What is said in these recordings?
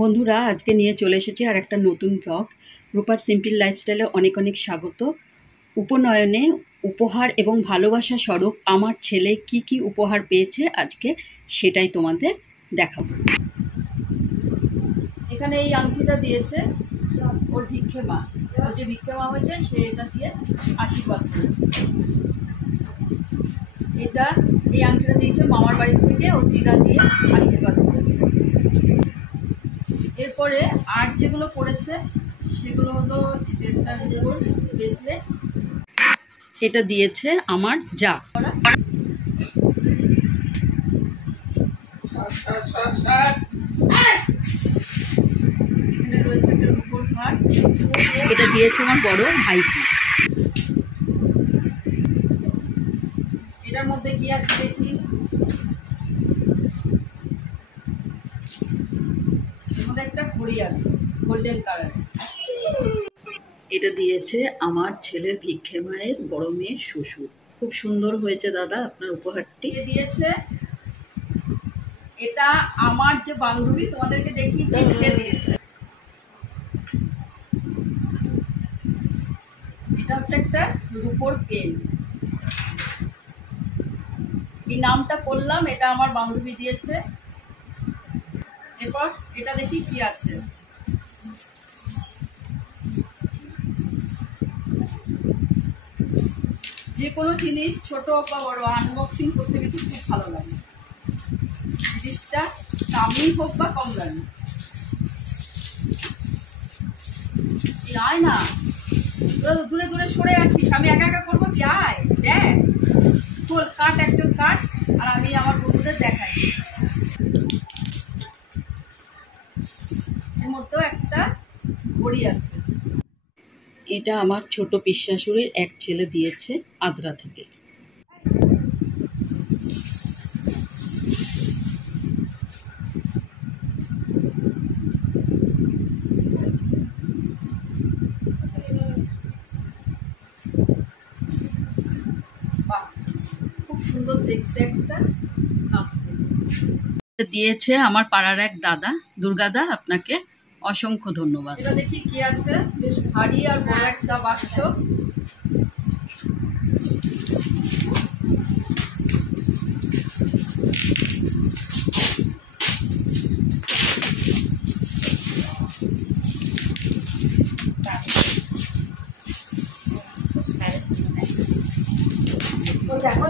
বন্ধুরা, আজকে নিয়ে চলে এসেছি আর একটা নতুন ব্লগ। রূপার সিম্পল লাইফস্টাইলে অনেক অনেক স্বাগত। উপনয়নে উপহার এবং ভালোবাসা স্বরূপ আমার ছেলে কি কি উপহার পেয়েছে আজকে সেটাই তোমাদের দেখাবো। এখানে এই আংটিটা দিয়েছে ওর ভিক্ষে মা। ওর যে ভিক্ষে মা হয়েছে সে এটা দিয়ে আশীর্বাদ করেছে। এই আংটিটা দিয়েছে মামার বাড়ি থেকে, ওর দিদা দিয়ে আশীর্বাদ করেছে। এরপরে আর যেগুলো পড়েছে সেগুলো হলো ব্রেসলেট, এটা দিয়েছে আমার যা। এখানে রয়েছে একটা রূপোর হার, এটা দিয়েছে আমার বড় ভাইজি। এটার মধ্যে কি আছে দেখি। এর মধ্যে একটা ঘড়ি আছে গোল্ডেন কালারের। এটা দিয়েছে আমার ছেলের ভিক্ষে মায়ের বড় মেয়ের শ্বশুর। খুব সুন্দর হয়েছে দাদা আপনার উপহারটি। দিয়েছে এটা আমার যে বান্ধবী তোমাদেরকে দেখিয়েছি সে দিয়েছে। এটা হচ্ছে একটা রূপোর পেন। এই নামটা করলাম, এটা আমার বান্ধবী দিয়েছে। এরপর এটা দেখি কি আছে। যে কোনো জিনিস ছোট হোক বা বড় আনবক্সিং করতে গেলে খুব ভালো লাগে। জিনিসটা দামি হোক বা কম দামি। আয় না, দূরে দূরে সরে যাচ্ছিস, আমি একা একা করবো কি? আয় দেখ, খোল, কাট, একজন কাট, আর আমি আমার বন্ধুদের দেখাই। এর মধ্যেও একটা ঘড়ি আছে। এটা আমার ছোট পিসশাশুড়ির এক ছেলে দিয়েছে আদ্রা থেকে। বাহ, খুব সুন্দর দেখছে একটা কাপ সেট দিয়েছে আমার পাড়ার এক দাদা। দুর্গাদা, আপনাকে অসংখ্য ধন্যবাদ। এটা দেখি কি আছে। বেশ ভারী আর বড় একটা বাক্স। দেখো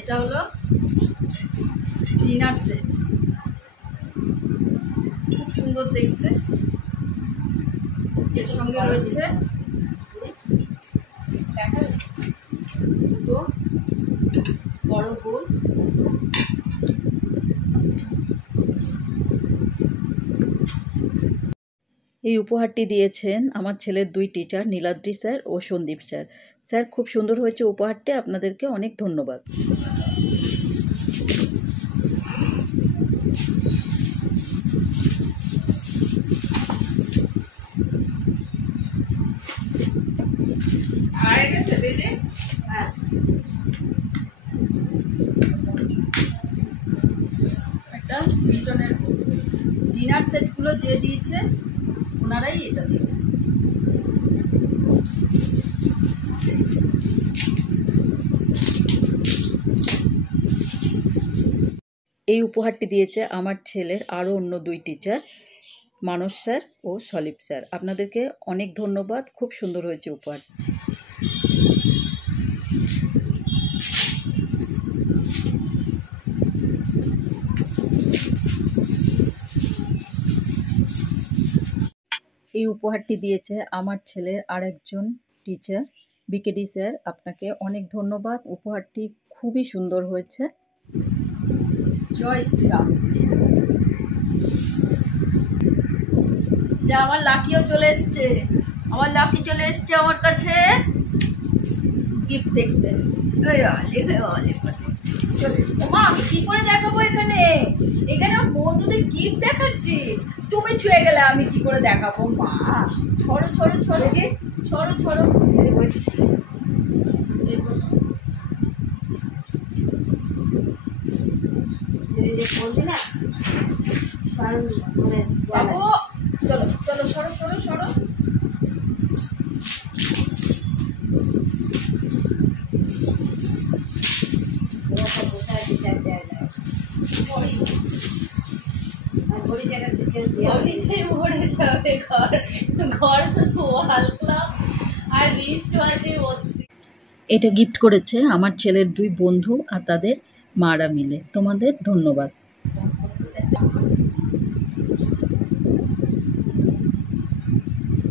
এটা হলো ডিনার সেট। খুব সুন্দর দেখতে। এর সঙ্গে রয়েছে দুটো বড় বোল। এই উপহারটি দিয়েছেন আমার ছেলের দুই টিচার, নীলাদ্রি স্যার ও সন্দীপ স্যার। স্যার, খুব সুন্দর হয়েছে উপহারটি, আপনাদেরকে অনেক ধন্যবাদ। একটা মিল্টনের ডিনার সেটগুলো যে দিয়েছে ওনারাই এটা দিয়েছে। এই উপহারটি দিয়েছে আমার ছেলের আরও অন্য দুই টিচার, মানস স্যার ও সলিপ স্যার। আপনাদেরকে অনেক ধন্যবাদ। খুব সুন্দর হয়েছে উপহার। এই উপহারটি দিয়েছে আমার ছেলের আরেকজন টিচার, বিকেডি স্যার। আপনাকে অনেক ধন্যবাদ। উপহারটি খুবই সুন্দর হয়েছে। জয় শ্রীরাম। যে আমার লাকিও চলে এসছে, আমার লাকি চলে এসছে আমার কাছে গিফট দেখতে। মা আমি কি করে দেখাবো এখানে? এখানে বন্ধুদের গিফট দেখাচ্ছি, তুমি ছুঁয়ে গেলে আমি কি করে দেখাবো? মা ছড়ো ছড়ো ছড়ো যে ছড়ো ছড়ো। বাবু চলো চলো সরো সরো সরো। এটা গিফট করেছে আমার ছেলের 2 বন্ধু আর তাদের মারা মিলে। তোমাদের ধন্যবাদ।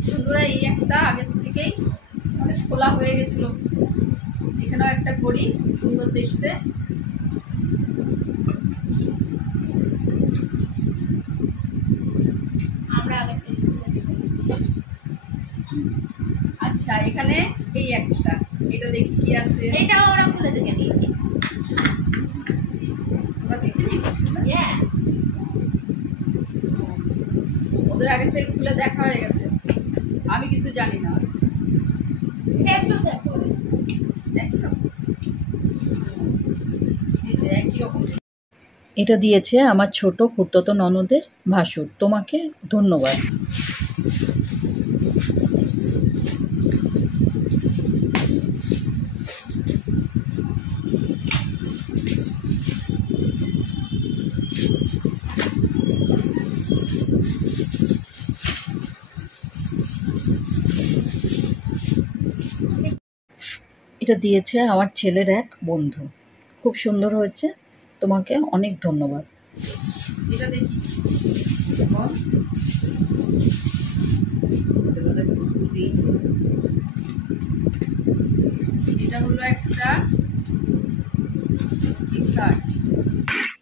বন্ধুরা এই একটা আগে থেকেই মানে খোলা হয়ে গেছিল। এখানেও একটা ঘড়ি সুন্দর দেখতে। আচ্ছা এখানে এই একটা, এটা দেখি কি আছে। এটা ওরা খুলে দেখে দিয়েছি, ওরা দেখে নিয়েছি। ওদের আগে থেকে খুলে দেখা হয়ে গেছে, আমি কিন্তু জানি না। এটা দিয়েছে আমার ছোট খুড়তো ননদের ভাসুর। তোমাকে ধন্যবাদ। এটা দিয়েছে আমার ছেলের এক বন্ধু, খুব সুন্দর হয়েছে, তোমাকে অনেক ধন্যবাদ। এটা দেখি এটা হলো একটা টি-শার্ট।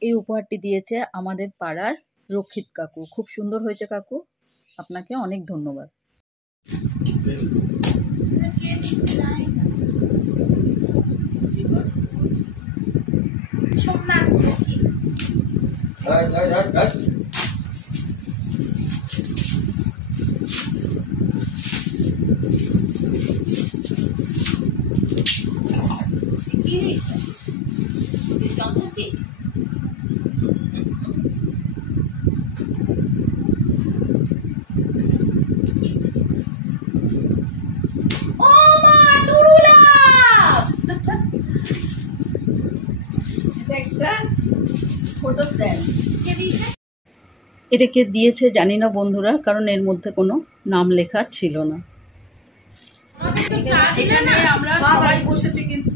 এই উপহারটি দিয়েছে আমাদের পাড়ার রক্ষিত কাকু, খুব সুন্দর হয়েছে কাকু, আপনাকে অনেক ধন্যবাদ। এটাকে দিয়েছে জানি না বন্ধুরা, কারণ এর মধ্যে কোনো নাম লেখা ছিল না। এখানে আমরা সবাই বসেছি কিন্তু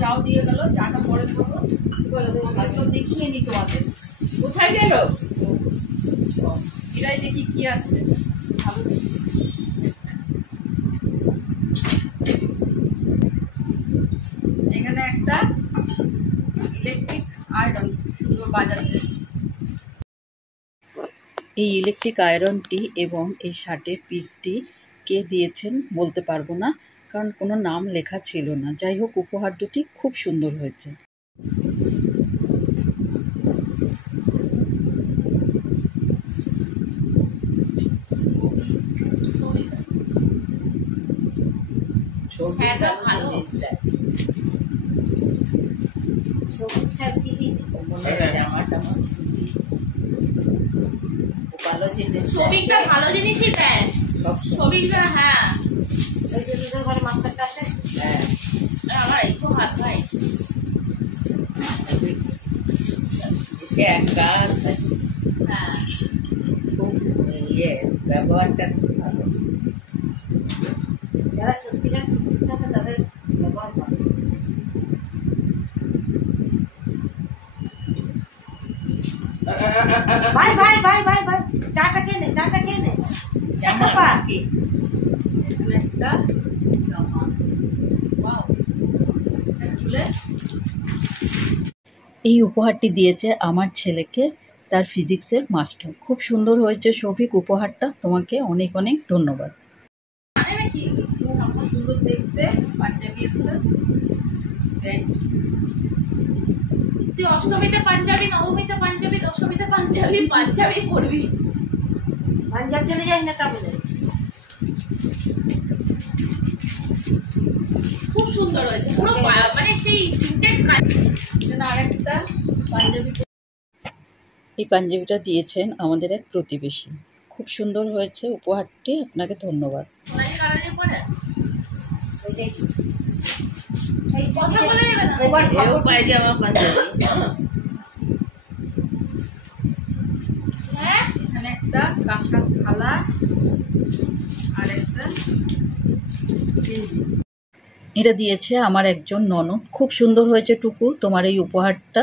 চাও দিয়ে গেল, চাটা পরে দেবো, দেখিয়ে নি তোমাদের। কোথায় গেল এটাই দেখি কি আছে। এখানে একটা ইলেকট্রিক আয়রন সুন্দর বাজাচ্ছে। এই ইলেকট্রিক আয়রনটি এবং এই শার্টের পিসটি কে দিয়েছেন বলতে পারবো না, কারণ কোনো নাম লেখা ছিল না। যাই হোক উপহার দুটি খুব সুন্দর হয়েছে। ভালো জিনিসই দেয় ছবিটা। হ্যাঁ ঘরে মাস্টারটা আছে, আমার এই খুব হাত ভাই হ্যাঁ খুব ইয়ে ব্যবহারটা খুব ভালো। যারা সত্যিকার শিক্ষিত থাকে তাদের ব্যবহার ভালো। ভাই ভাই ভাই ভাই ভাই চাটা খেয়ে নে, চাটা খেয়ে নে। জামা কি এখানে একটা জামা, ওয়াও, এটা খুলে এই উপহারটি দিয়েছে আমার ছেলেকে তার ফিজিক্সের মাস্টার। খুব সুন্দর হয়েছে শফিক উপহারটা, তোমাকে অনেক অনেক ধন্যবাদ। খুব সুন্দর দেখতে পাঞ্জাবি একটা প্যান্ট। তুই অষ্টমীতে পাঞ্জাবি, নবমীতে পাঞ্জাবি, দশমীতে পাঞ্জাবি, পাঞ্জাবি পরবি। পাঞ্জাব চলে যাই না তা বলে। খুব সুন্দর হয়েছে, পুরো মানে সেই প্রিন্টেড কাজ। আরেকটা পাঞ্জাবি, এই পাঞ্জাবিটা দিয়েছেন আমাদের এক প্রতিবেশী। খুব সুন্দর হয়েছে উপহারটি, আপনাকে ধন্যবাদ। এখানে একটা কাঁসার থালা আর একটা, এটা দিয়েছে আমার একজন ননদ। খুব সুন্দর হয়েছে টুকু তোমার এই উপহারটা।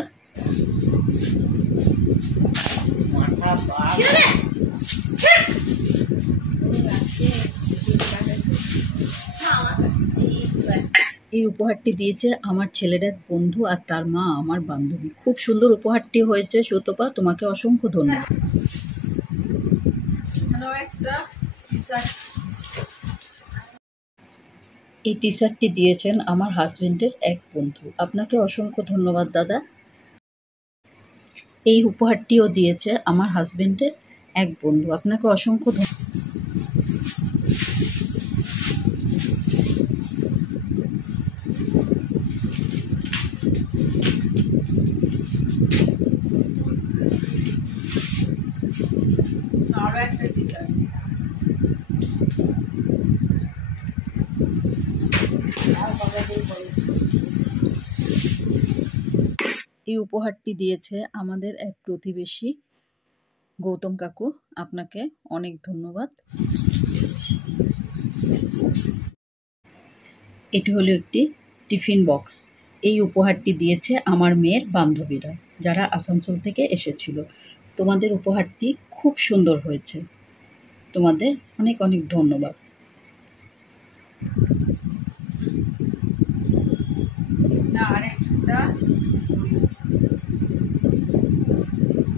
এই উপহারটি দিয়েছে আমার ছেলের এক বন্ধু আর তার মা আমার বান্ধবী। খুব সুন্দর উপহারটি হয়েছে সুতপা, তোমাকে অসংখ্য ধন্যবাদ। এই টি শার্টটি দিয়েছেন আমার হাজবেন্ডের এক বন্ধু, আপনাকে অসংখ্য ধন্যবাদ দাদা। এই উপহারটিও দিয়েছে আমার হাজবেন্ডের এক বন্ধু, আপনাকে অসংখ্য ধন্যবাদ। আরো একটা টি শার্ট, এই উপহারটি দিয়েছে আমাদের এক প্রতিবেশী গৌতম কাকু, আপনাকে অনেক ধন্যবাদ। এটি হলো একটি টিফিন বক্স। এই উপহারটি দিয়েছে আমার মেয়ের বান্ধবীরা, যারা আসানসোল থেকে এসেছিল। তোমাদের উপহারটি খুব সুন্দর হয়েছে, তোমাদের অনেক অনেক ধন্যবাদ। আরেকটা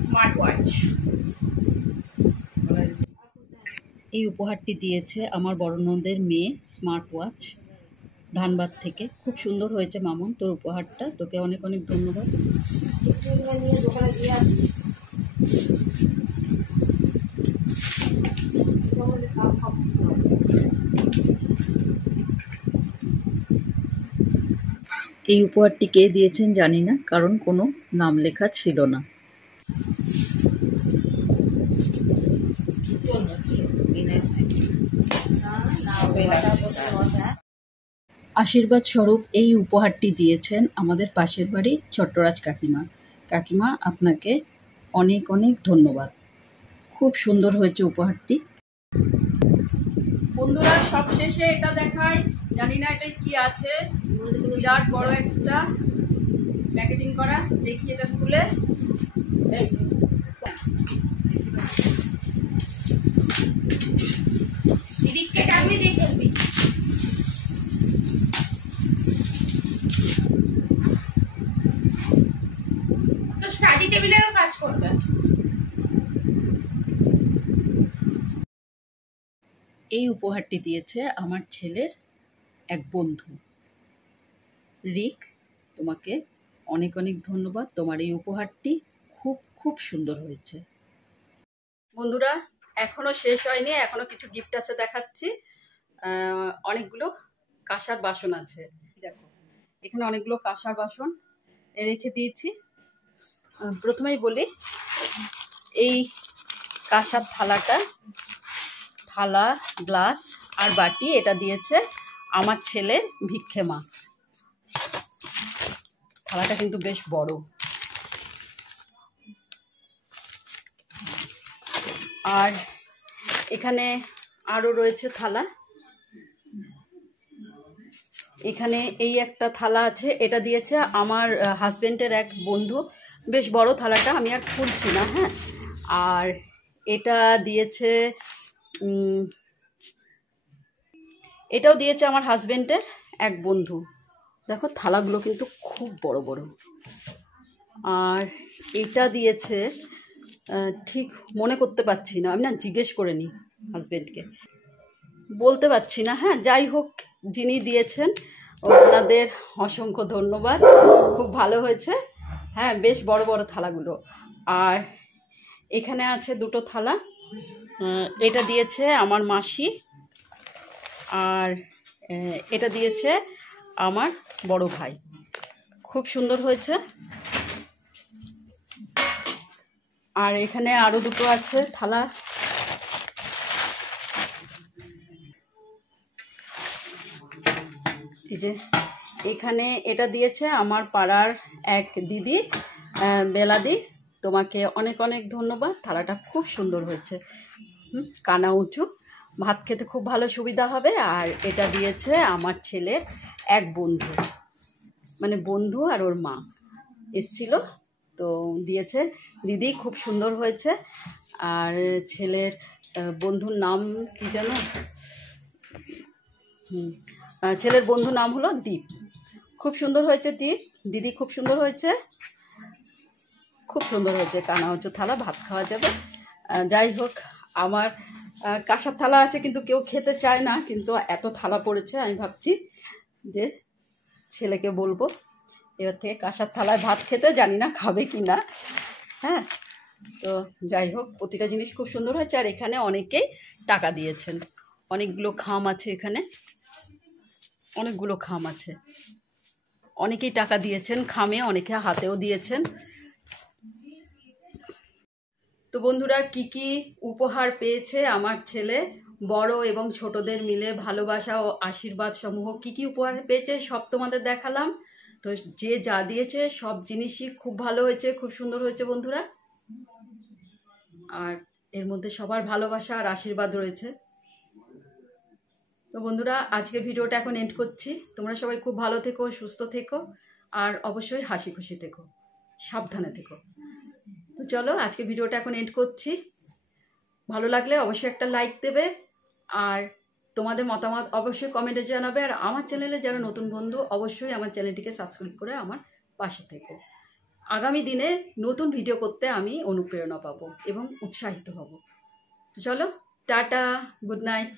স্মার্ট ওয়াচ, এই উপহারটি দিয়েছে আমার বড় ননদের মেয়ে, স্মার্ট ওয়াচ, ধানবাদ থেকে। খুব সুন্দর হয়েছে মামুন তোর উপহারটা, তোকে অনেক অনেক ধন্যবাদ। এই উপহারটি কে দিয়েছেন জানি না, কারণ কোনো নাম লেখা ছিল না। আশীর্বাদ স্বরূপ এই উপহারটি দিয়েছেন আমাদের পাশের বাড়ির চট্টরাজ কাকিমা। কাকিমা, আপনাকে অনেক অনেক ধন্যবাদ। খুব সুন্দর হয়েছে উপহারটি। বন্ধুরা, সব শেষে এটা দেখাই, জানি না এটা কি আছে, বিরাট বড় একটা প্যাকেজিং করা। দেখি এটা খুলে। স্টাডি টেবিলেরও কাজ করবে। এই উপহারটি দিয়েছে আমার ছেলের এক বন্ধু রিক, তোমাকে অনেক অনেক ধন্যবাদ। তোমার এই উপহারটি খুব খুব সুন্দর হয়েছে। বন্ধুরা, এখনো শেষ হয়নি, এখনো কিছু গিফট আছে দেখাচ্ছি। অনেকগুলো কাঁসার বাসন আছে, দেখো এখানে অনেকগুলো কাঁসার বাসন রেখে দিয়েছি। প্রথমেই বলি, এই কাঁসার থালা, গ্লাস আর বাটি, এটা দিয়েছে আমার ছেলের ভিক্ষে মা। থালাটা কিন্তু বেশ বড়। আর এখানে আরো রয়েছে থালা। এখানে এই একটা থালা আছে, এটা দিয়েছে আমার হাজবেন্ডের এক বন্ধু। বেশ বড় থালাটা, আমি আর খুলছি না। হ্যাঁ, আর এটা দিয়েছে, এটাও দিয়েছে আমার হাজবেন্ডের এক বন্ধু। দেখো থালাগুলো কিন্তু খুব বড় বড়। আর এটা দিয়েছে ঠিক মনে করতে পারছি না, আমি না জিজ্ঞেস করে নিই হাজব্যান্ডকে, বলতে পারছি না। হ্যাঁ, যাই হোক, যিনি দিয়েছেন ওনাদের অসংখ্য ধন্যবাদ, খুব ভালো হয়েছে। হ্যাঁ, বেশ বড় বড় থালাগুলো। আর এখানে আছে দুটো থালা, এটা দিয়েছে আমার মাসি, আর এটা দিয়েছে আমার বড় ভাই। খুব সুন্দর হয়েছে। আর এখানে আরো দুটো আছে থালা। এই যে এখানে এটা দিয়েছে আমার পাড়ার এক দিদি, বেলাদি, তোমাকে অনেক অনেক ধন্যবাদ। থালাটা খুব সুন্দর হয়েছে, কানা উঁচু, ভাত খেতে খুব ভালো সুবিধা হবে। আর এটা দিয়েছে আমার ছেলের এক বন্ধু, মানে বন্ধু আর ওর মা এসছিল, তো দিয়েছে। দিদি, খুব সুন্দর হয়েছে। আর ছেলের বন্ধুর নাম কি যেন, ছেলের বন্ধুর নাম হলো দীপ। খুব সুন্দর হয়েছে দীপ, দিদি খুব সুন্দর হয়েছে, খুব সুন্দর হয়েছে। কানা উঁচু থালা, ভাত খাওয়া যাবে। যাই হোক, আমার কাঁসার থালা আছে কিন্তু কেউ খেতে চায় না, কিন্তু এত থালা পড়েছে, আমি ভাবছি যে ছেলেকে বলবো এবার থেকে কাঁসার থালায় ভাত খেতে, জানি না খাবে কি না। হ্যাঁ, তো যাই হোক, প্রতিটা জিনিস খুব সুন্দর হয়েছে। আর এখানে অনেকেই টাকা দিয়েছেন, অনেকগুলো খাম আছে এখানে, অনেকগুলো খাম আছে, অনেকেই টাকা দিয়েছেন খামে, অনেকে হাতেও দিয়েছেন। তো বন্ধুরা, কি কি উপহার পেয়েছে আমার ছেলে, বড় এবং ছোটদের মিলে ভালোবাসা ও আশীর্বাদ সমূহ কি কি উপহার পেয়েছে সব তোমাদের দেখালাম। তো যে যা দিয়েছে সব জিনিসই খুব ভালো হয়েছে, খুব সুন্দর হয়েছে বন্ধুরা। আর এর মধ্যে সবার ভালোবাসা আর আশীর্বাদ রয়েছে। তো বন্ধুরা, আজকে ভিডিওটা এখন এন্ড করছি। তোমরা সবাই খুব ভালো থেকো, সুস্থ থেকো, আর অবশ্যই হাসি খুশি থেকো, সাবধানে থেকো। তো চলো, আজকে ভিডিওটা এখন এন্ড করছি। ভালো লাগলে অবশ্যই একটা লাইক দেবে, আর তোমাদের মতামত অবশ্যই কমেন্টে জানাবে। আর আমার চ্যানেলে যারা নতুন বন্ধু, অবশ্যই আমার চ্যানেলটিকে সাবস্ক্রাইব করে আমার পাশে থেকো। আগামী দিনে নতুন ভিডিও করতে আমি অনুপ্রেরণা পাবো এবং উৎসাহিত হব। তো চলো, টাটা, গুড নাইট।